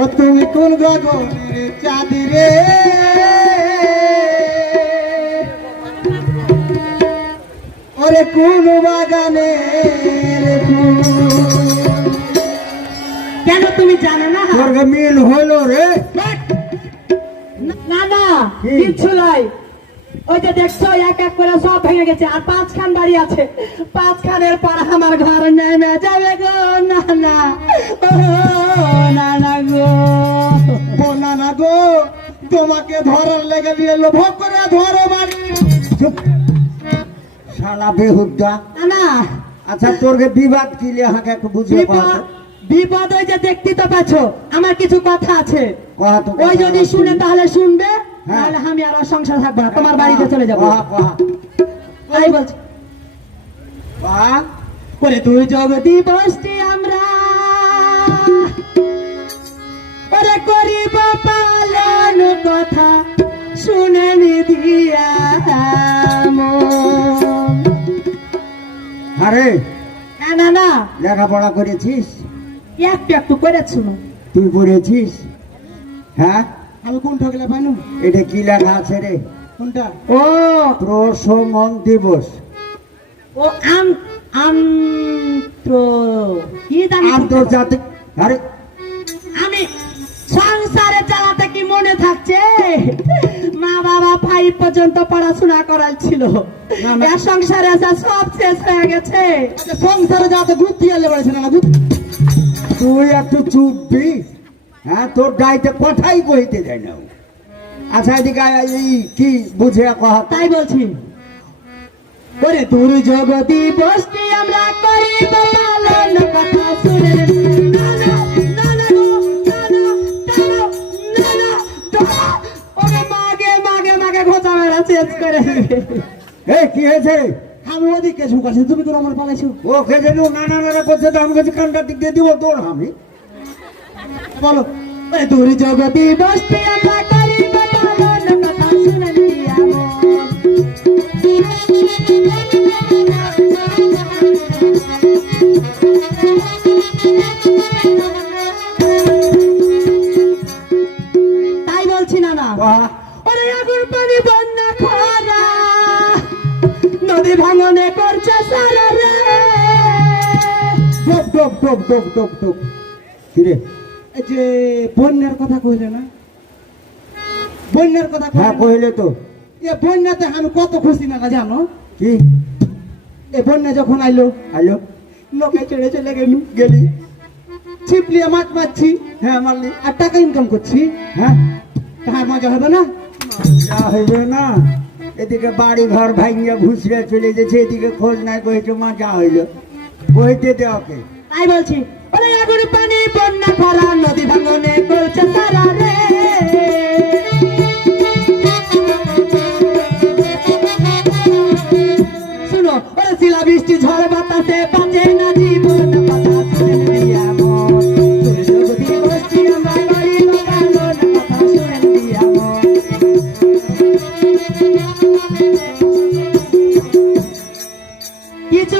ও তুমি কোন গগনের চাঁদি রে ওরে কোন বাগানের ফুল? কেন তুমি জানো না? স্বর্গ মিল হলো রে। না না? কিচ্ছু নাই। ওই যে দেখছ এক এক করে সব ভেঙে গেছে আর পাঁচ খান বাড়ি আছে। পাঁচ খানের পর আমার ঘর নেমে যাবে গো না না। তোমাকে ধরার লেগে দিয়ে লোভ করে ধরো বাড়ি। শালা বেহুদ্দা না আচ্ছা তোরকে বিবাদ কি লে হাঁকে একটু বুঝিয়ে বিপদ বিপদ ওই যে দেখতে তো পাচ্ছ আমার কিছু কথা আছে। ওই যদি শুনে তাহলে শুনবে হ্যাঁ। তাহলে আমি আর সংসার থাকব না তোমার বাড়িতে চলে যাব। তাই বলছি। ওরে তুই জগতি বসছি আমরা ওরে করিব পালন কথা শুনে নিদিয়া আরে। না না না। লেখাপড়া করেছিস? একটু একটু করেছ। তুই পড়েছিস? হ্যাঁ? আমি কোন ঠকলে পাইনু এটা কি লেখা আছে রে? কোনটা? ও। প্রশমন দিবস। ও আম আন্ত্র কি জানি আন্তর্জাতিক আরে থাকছে। মা বাবা ফাইভ পর্যন্ত পড়াশোনা করাল ছিল। এর সংসারে আসা সব শেষ হয়ে গেছে। সংসারে যাতে বুদ্ধি এলে বলেছে না তুই একটু চুপবি হ্যাঁ তোর গাইতে কথাই কইতে যায় না আচ্ছা এদিকে এই কি বুঝে কহা তাই বলছি। ওরে তোর জগতি বসতি আমরা করিব পালন কথা শুনে এই কি হয়েছে? আমি ওদিকে ঝুঁকাছি তুমি তো আমার পালাইছো। ও খেয়ে নানা নানা করছে তো আমি কাছে কানটা দিক দিয়ে দিব তোর আমি। বলো। দূর জগতি বসতে আমরা করিব পালন কথা শুনে তাই বলছি না না। ভাঙনে করছে সারা রে কিরে? এই যে বন্যার কথা কইলে না? বন্যার কথা হ্যাঁ কইলে তো। এ বন্যাতে আমি কত খুশি না জানো? কি? এ বন্যা যখন আইলো আইলো? নৌকায় চড়ে চলে গেল গেলি। ছিপলিয়ে মাছ মারছি হ্যাঁ মারলি। আর টাকা ইনকাম করছি। হ্যাঁ। তাহার মজা হবে না? হইবে না। এদিকে বাড়ি ঘর ভাঙিয়া ঘুষড়ে চলে গেছে, এদিকে খোঁজ নাই কইছে মা হইল। কইতে দে ওকে। তাই বলছি, ওরে আগুন পানি, বন্যা, খরা, নদী ভাঙনে করছে সারা রে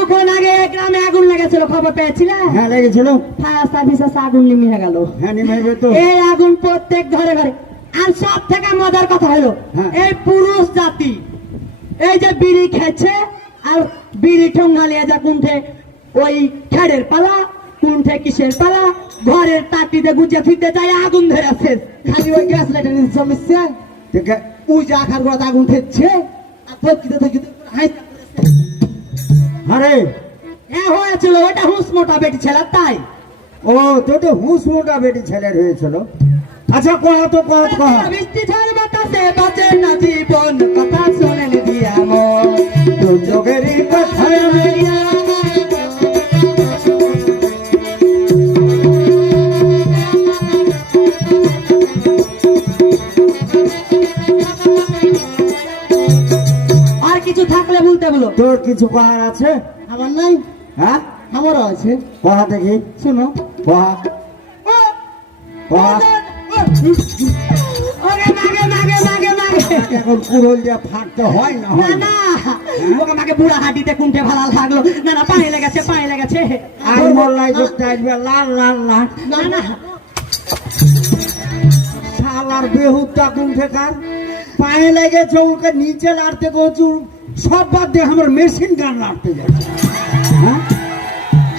কিছুক্ষণ আগে গ্রামে আগুন লেগেছিল খবর পেয়েছিলে? হ্যাঁ লেগেছিল। ফায়ার সার্ভিস আগুন গেল। হ্যাঁ তো। এই আগুন প্রত্যেক ঘরে ঘরে। আর সব থেকে মজার কথা হলো হ্যাঁ। এই পুরুষ জাতি এই যে বিড়ি খেছে আর বিড়ি ঠোঙ্গালিয়া যা কুণ্ঠে ওই খেড়ের পালা কুণ্ঠে কিসের পালা ঘরের তাটিতে গুজে ফিরতে যায় আগুন ধরে শেষ খালি ওই গ্যাস লাইটার সমস্যা আছে। ওই যে আখার গোড়াতে আগুন থেচ্ছে আর থকিতে থকিতে হাসতে আরে। এ হয়েছিল ওটা হুঁস মোটা বেটি ছেলে তাই? ও তো তো হুঁস মোটা বেটি ছেলের হয়েছিল। আচ্ছা কহ তো কহ কহ বৃষ্টি ঝড় বাতাসে বাঁচে না জীবন কথা শোনেন দিয়া মন দুর্যোগেরই কথা তোর কিছু কহার আছে? আমার নাই। হ্যাঁ? আমারও আছে। কহা দেখি। শোনো। কহা কহা এখন দিয়ে ফাটতে হয় না না। হয় না। না ওকে মাকে বুড়া হাঁটিতে কুন্ঠে ভালো লাগল। না না পায়ে লেগেছে পায়ে লেগেছে। আর মোল্লাই করতে আসবে লাল লাল লাল। না না। শালার বেহুদটা কুণ্ঠেকার পায়ে লেগেছে ওকে নিচে লাড়তে কচু। সব বাদ দিয়ে আমার মেশিন গান লাড়তে যাচ্ছে হ্যাঁ?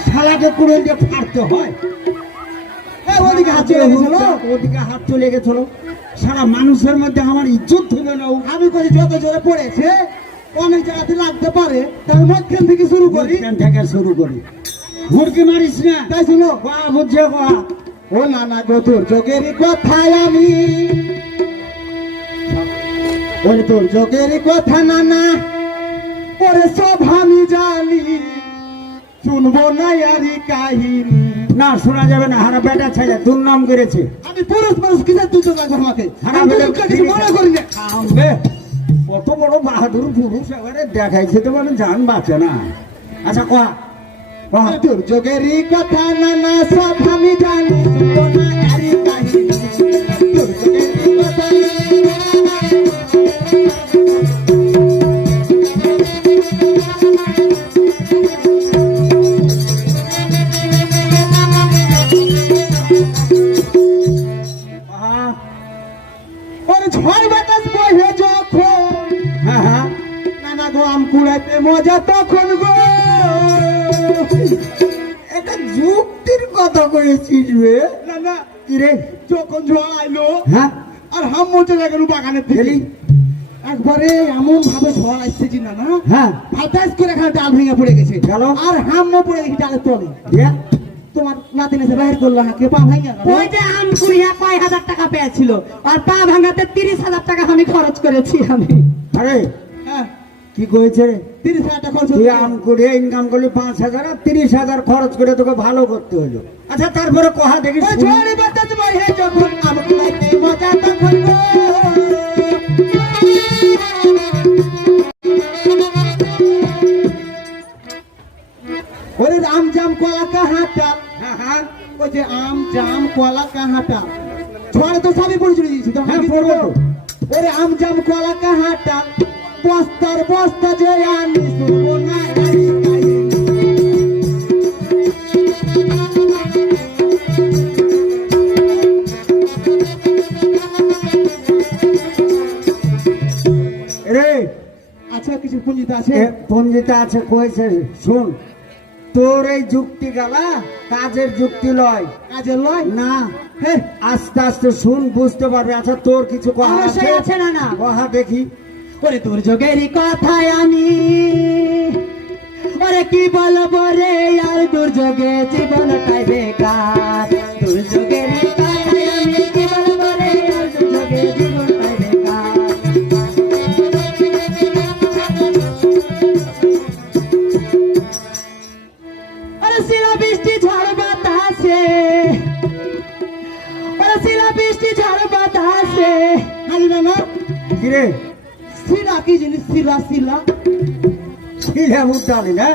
শালাকে দিয়ে ফাড়তে হয়। ওদিকে হাত চলে গেছিল ওদিকে হাত চলে গেছিল সারা মানুষের মধ্যে আমার ইজ্জত হবে না আমি করি যত জোরে পড়েছে অনেক জায়গাতে লাগতে পারে তাহলে মধ্যখান থেকে শুরু করি। থেকে শুরু করি। হুড়কি মারিস না। তাই শুনো বা বুঝছে বা ও নানা গো তোর যোগেরই কথায় আমি। ওরে তোর যোগেরই কথা নানা। ওরে সব আমি জানি। শুনব না আরি কাহিনী। না শোনা যাবে না হারা বেটা ছেলে দুর্নাম করেছে। আমি পুরুষ মানুষ কিসের তুই তো লাগবে আমাকে? হারা বেটা মনে করি না। কত বড় বাহাদুর পুরুষ এবারে দেখাইছে তো মানে জান বাঁচে না। আচ্ছা কয়া কয়া। ওরে তোর যোগেরই কথা নানা সব আমি জানি। শুনব ওরে ঝড় বাতাস বহে যখন নানা গো আম কুড়াইতে মজা তখন গো এটা যুক্তির কথা কয়েছিস রে নানা কি রে যখন ঝড় আইলো হ্যাঁ আর হাম মজা গেল বাগানের গেলি? একবারে এমন ভাবে ঝড় আসছে জি নানা হ্যাঁ ভাতাস করে এখানে ডাল ভেঙে পড়ে গেছে? আর হাম পড়ে দেখি ডালের তলে তোমার নাতিন এসে বাহির করল হাঁকে পা ভেঙে ওই যে আম কুড়িয়া কয় হাজার টাকা পেয়েছিল আর পা ভাঙাতে তিরিশ হাজার টাকা আমি খরচ করেছি আমি। আরে হ্যাঁ। কি কয়েছে তিরিশ হাজার টাকা খরচ তুই আম করে ইনকাম করলি পাঁচ হাজার আর তিরিশ হাজার খরচ করে তোকে ভালো করতে হলো। আচ্ছা তারপরে কহা দেখি। ঝড় বাতাস যখন আম কুড়াইতে মজা তখন ওরে আম জাম কলা কাহাটা হ্যাঁ হ্যাঁ ওই যে আম জাম কলা কাহাটা ঝড়ে তো সবই পড়ে চলে দিয়েছি হ্যাঁ, পড়ব। ওরে আম জাম কলা কাহাটা বস্তার বস্তা যে আনি শুনব না। রে আচ্ছা কিছু পুঁজিতে আছে পঞ্জিতা আছে কয়েছে শোন তোর এই যুক্তি গালা? কাজের যুক্তি লয়। কাজের লয়? না। আস্তে আস্তে শুন বুঝতে পারবে। আচ্ছা তোর কিছু কথা আছে? না না। কথা দেখি। ওরে তোর যোগেরই কথায় আমি। ওরে কি বলব রে আর দুর্যোগে জীবনটাই বেকার। দুর্যোগের কথায় উদ্দালি না?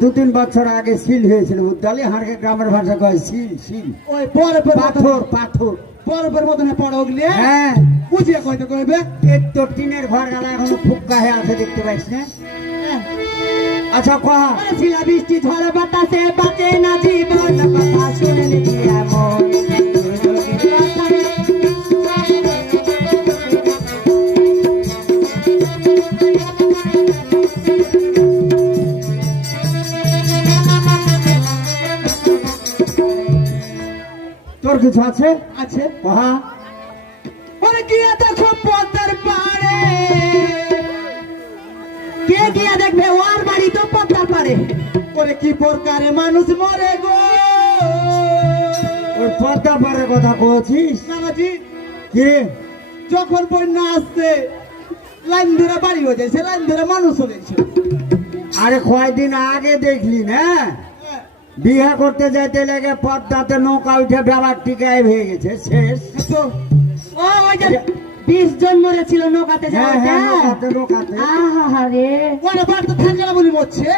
দু তিন বছর আগে সিল হয়েছিল উদ্দালি গ্রামের ভাষা কয় সিল সিল। ওই বরফের পাথর পাথর। বরফের মতন পড়ে ওগলি হ্যাঁ। বুঝিয়ে কইতে কইবে? এক তো টিনের ঘর গেলা এখনও ফুক্কা হয়ে আছে দেখতে পাইস না? আচ্ছা কহা শিলা বৃষ্টি ঝড় বাতাসে বাঁচে না জীবন। কথা এমন। তোর কিছু আছে? আছে। কহা ওরে গিয়ে দেখো পদ্মার পাড়ে কে গিয়া দেখবে? ওর বাড়ি তো পদ্মার পারে ওরে কি প্রকারে মানুষ মরে গো। ওই পর্দা পারের কথা কছিস নানাজি কি? যখন বন্যা আসছে লাইন ধরে বাড়ি হয়ে যায় সে লাইন ধরে মানুষ হয়ে আরে কয়দিন আগে দেখলি না? বিয়ে করতে যেতে লেগে পদ্মাতে নৌকা উঠে বেলার টিকায় হয়ে গেছে শেষ। তো ও ওই যে বিশ জন মরেছিল নৌকাতে ওরা বাড়তে থাকে না বলি মরছে?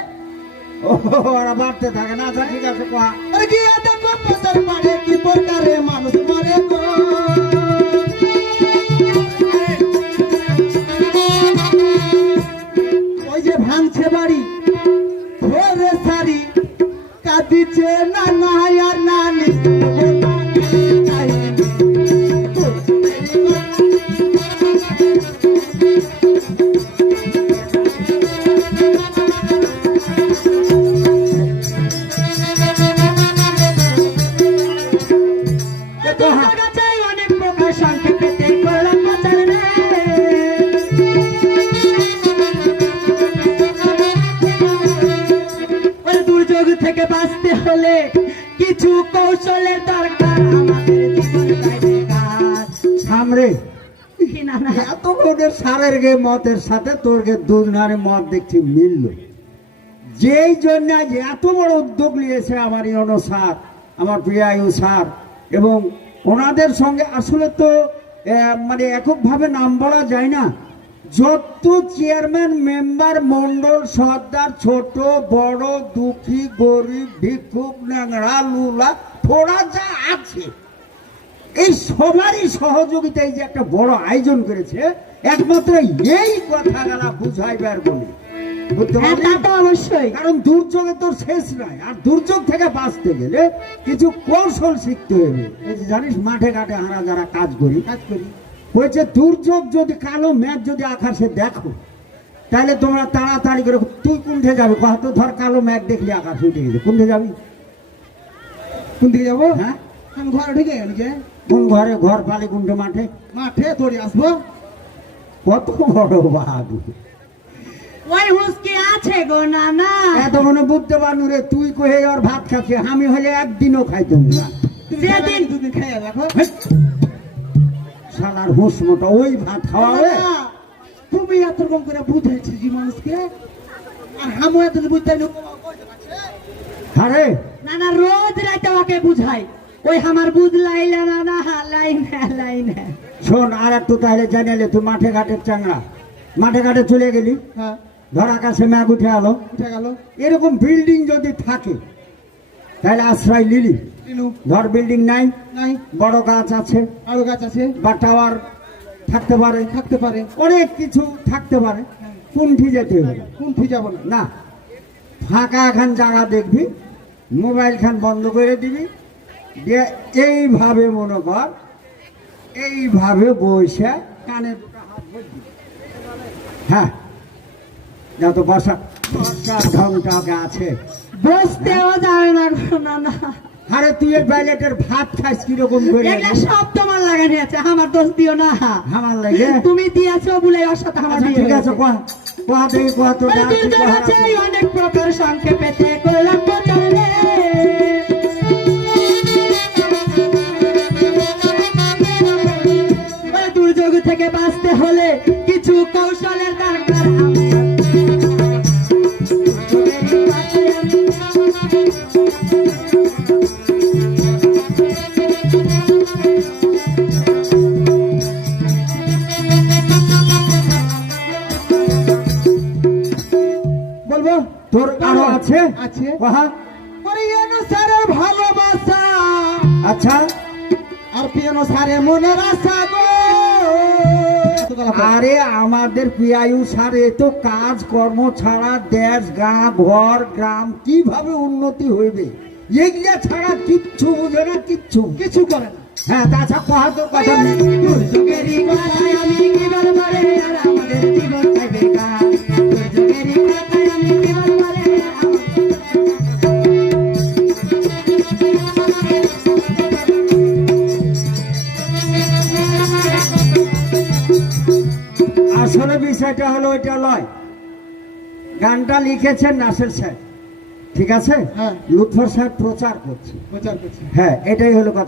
ওরা বাড়তে থাকে না আচ্ছা ঠিক আছে গিয়ে দেখো পাড়ে কি প্রকারে মানুষ মরে গো? দরকার আমাদের জীবন সামরে এত সারের গে মতের সাথে তোর গে দুজনারে মত দেখছি মিলল। যেই জন্য আজ এত বড় উদ্যোগ নিয়েছে আমার ইয়নো স্যার আমার প্রিয়ায়ু স্যার এবং ওনাদের সঙ্গে আসলে তো মানে এককভাবে নাম বলা যায় না। যত চেয়ারম্যান মেম্বার মন্ডল সর্দার ছোট বড় দুঃখী গরিব ভিক্ষুক ন্যাংরা লুলা থোড়া যা আছে এই সবারই সহযোগিতায় যে একটা বড় আয়োজন করেছে একমাত্র এই কথাগুলা বুঝাইবার বলে। হ্যাঁ অবশ্যই। কারণ দুর্যোগে তোর শেষ নাই আর দুর্যোগ থেকে বাঁচতে গেলে কিছু কৌশল শিখতে হবে। জানিস মাঠে ঘাটে আমরা যারা কাজ করি। কাজ করি। বলছে দুর্যোগ যদি কালো মেঘ যদি আকাশে দেখো তাহলে তোমরা তাড়াতাড়ি করে তুই কোনঠে যাবে? কত ধর কালো মেঘ দেখলি আকাশ উঠে গেছে কোনঠে যাবি? কোন দিকে যাব? হ্যাঁ? আমি ঘরে ঢুকে গেল যে কোন ঘরে? ঘর পালি কোনঠে মাঠে। মাঠে তোরে আসব। কত বড় বাহাদুর। ওই হুসকি আছে গো নানা। এত মনে বুঝতে পারনু রে তুই কহে আর ভাত খাচ্ছি? আমি হলে একদিনও খাইতাম না। খাইবে, দুদিন খাইয়া দেখো। শালার হুঁস মোটা ওই ভাত খাওয়াবে তুমি এত রকম করে বুঝাইছি যে মানুষকে? আর হামু এত বুঝতে আরে। নানা রোজ রাতে ওকে বুঝাই ওই আমার বুঝলাইলা নানা লাইন লাইন শোন আর একটু তাহলে জানালে তুই মাঠে ঘাটের চাংড়া মাঠে ঘাটে চলে গেলি। হ্যাঁ। ধর আকাশে ম্যাগ উঠে আলো উঠে গেল। এরকম বিল্ডিং যদি থাকে তাহলে আশ্রয় লিলি ধর বিল্ডিং নাই। নাই। বড় গাছ আছে। আরও গাছ আছে। বা টাওয়ার থাকতে পারে। থাকতে পারে। অনেক কিছু থাকতে পারে। কোনটি যেতে হবে। কোন ঠিক যাব না। না। ফাঁকা খান জায়গা দেখবি। মোবাইল খান বন্ধ করে দিবি দিয়ে এইভাবে মনে কর এইভাবে বসে কানে দুটো হাত বসবি। হ্যাঁ বর্ষার ঢংটাকে আছে বসতেও যাবে না আরে তুই ব্যালেটের ভাত খাইস কীরকম করে? সব তোমার লাগানি আছে আমার দোষ দিও না। আমার লাগে? তুমি দিয়েছ বলে ওর সাথে আমার আচ্ছা ঠিক আছে কোয়া কোয়া কোয়া তো ডাক অনেক প্রকার করলাম তোর আরও আছে? আছে। ভালোবাসা। আচ্ছা। আর পিয়ানো সারে মনের আশা গো। আরে আমাদের তো কাজ কর্ম ছাড়া দেশ গাঁ ঘর গ্রাম কীভাবে উন্নতি হইবে? এগুলা ছাড়া কিচ্ছু বুঝে না কিচ্ছু। কিছু করে না। হ্যাঁ তাছাড়া কথা তোর কথা এটা গানটা লিখেছেন নাসের সাহেব ঠিক আছে? হ্যাঁ। লুৎফর সাহেব প্রচার করছে। প্রচার করছে। হ্যাঁ এটাই হলো কথা।